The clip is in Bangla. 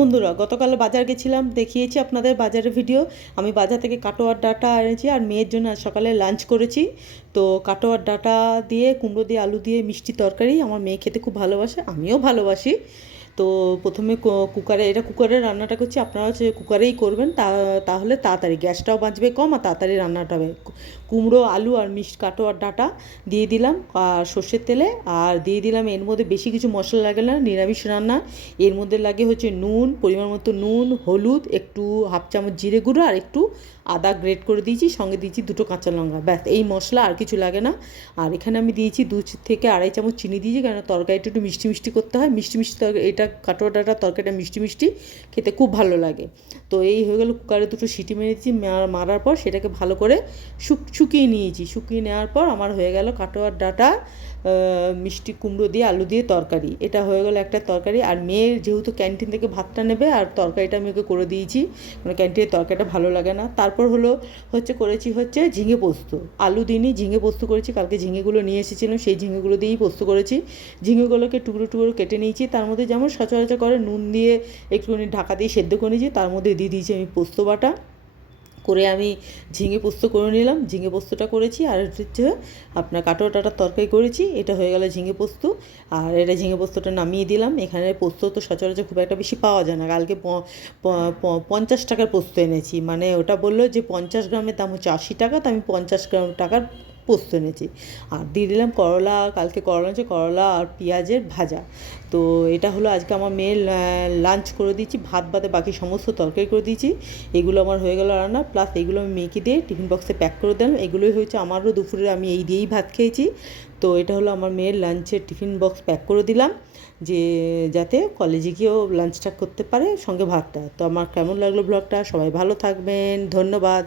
বন্ধুরা, গতকাল বাজার গেছিলাম, দেখিয়েছি আপনাদের বাজারের ভিডিও। আমি বাজার থেকে কাটোয়ার ডাঁটা এনেছি আর মেয়ের জন্য আজ সকালে লাঞ্চ করেছি। তো কাটোয়ার ডাঁটা দিয়ে, কুমড়ো দিয়ে, আলু দিয়ে মিষ্টি তরকারি আমার মেয়ে খেতে খুব ভালোবাসে, আমিও ভালোবাসি। তো প্রথমে কুকারে, এটা কুকারে রান্নাটা করছি, আপনারা হচ্ছে কুকারেই করবেন, তাহলে তাড়াতাড়ি গ্যাসটাও বাঁচবে কম আর তাড়াতাড়ি রান্নাটা হবে। কুমড়ো, আলু আর কাটোয়ার ডাঁটা দিয়ে দিলাম আর সর্ষের তেলে, আর দিয়ে দিলাম এর মধ্যে বেশি কিছু মশলা লাগে না, নিরামিষ রান্না। এর মধ্যে লাগে হচ্ছে নুন, পরিমাণ মতো নুন, হলুদ, একটু হাফ চামচ জিরে গুঁড়ো আর একটু আদা গ্রেট করে দিয়েছি, সঙ্গে দিয়েছি দুটো কাঁচা লঙ্কা, ব্যাস এই মশলা, আর কিছু লাগে না। আর এখানে আমি দিয়েছি 2 থেকে 2.5 চামচ চিনি দিয়েছি, কেন তরকারিটা একটু মিষ্টি মিষ্টি করতে হয়, মিষ্টি মিষ্টি তরকারি, এটা কাটোয়া ডাঁটার তরকারিটা মিষ্টি মিষ্টি খেতে খুব ভালো লাগে। তো এই হয়ে গেল, কুকারে দুটো সিটি মেরেছি, মারার পর সেটাকে ভালো করে শুকিয়ে নিয়েছি। শুকিয়ে নেওয়ার পর আমার হয়ে গেল কাটোয়ার ডাঁটা মিষ্টি কুমড়ো দিয়ে আলু দিয়ে তরকারি। এটা হয়ে গেল একটা তরকারি। আর মেয়ের যেহেতু ক্যান্টিন থেকে ভাতটা নেবে, আর তরকারিটা আমি ওকে করে দিয়েছি, মানে ক্যান্টিনের তরকারিটা ভালো লাগে না। তারপর করেছি ঝিঙে পোস্ত, আলু দিইনি, ঝিঙে পোস্ত করেছি। কালকে ঝিঙেগুলো নিয়ে এসেছিলাম, সেই ঝিঙেগুলো দিয়েই পোস্ত করেছি। ঝিঙেগুলোকে টুকরো টুকরো কেটে নিয়েছি, তার মধ্যে যেমন সচরাচর করে নুন দিয়ে একটুখানি ঢাকা দিয়ে সেদ্ধ করে নিয়েছি, তার মধ্যে দিয়ে দিয়েছি আমি পোস্ত বাটা করে, আমি ঝিঙে পোস্ত করে নিলাম, ঝিঙে পোস্তটা করেছি। আর হচ্ছে আপনার কাটোয়া ডাঁটার তরকারি করেছি। এটা হয়ে গেল ঝিঙে পোস্ত। আর এটা ঝিঙে পোস্তটা নামিয়ে দিলাম। এখানে পোস্ত তো সচরাচর খুব একটা বেশি পাওয়া যায় না, কালকে 50 টাকার পোস্ত এনেছি, মানে ওটা বললো যে 50 গ্রামের দাম হচ্ছে 80 টাকা, তো আমি 50 টাকার পোস্ত এনেছি। আর দিয়ে দিলাম করলা, কালকে করলা হচ্ছে, করলা আর পেঁয়াজের ভাজা। তো এটা হলো আজকে আমার মেয়ের লাঞ্চ করে দিয়েছি, ভাত বাদে বাকি সমস্ত তরকারি করে দিয়েছি। এগুলো আমার হয়ে গেল রান্না, প্লাস এগুলো আমি মেয়েকে দিয়ে টিফিন বক্সে প্যাক করে দিলাম। এগুলোই হয়েছে আমারও দুপুরে, আমি এই দিয়েই ভাত খেয়েছি। তো এটা হলো আমার মেয়ের লাঞ্চের টিফিন বক্স প্যাক করে দিলাম, যে যাতে কলেজে গিয়েও লাঞ্চটা করতে পারে সঙ্গে ভাতটা। তো আমার কেমন লাগলো ব্লগটা, সবাই ভালো থাকবেন, ধন্যবাদ।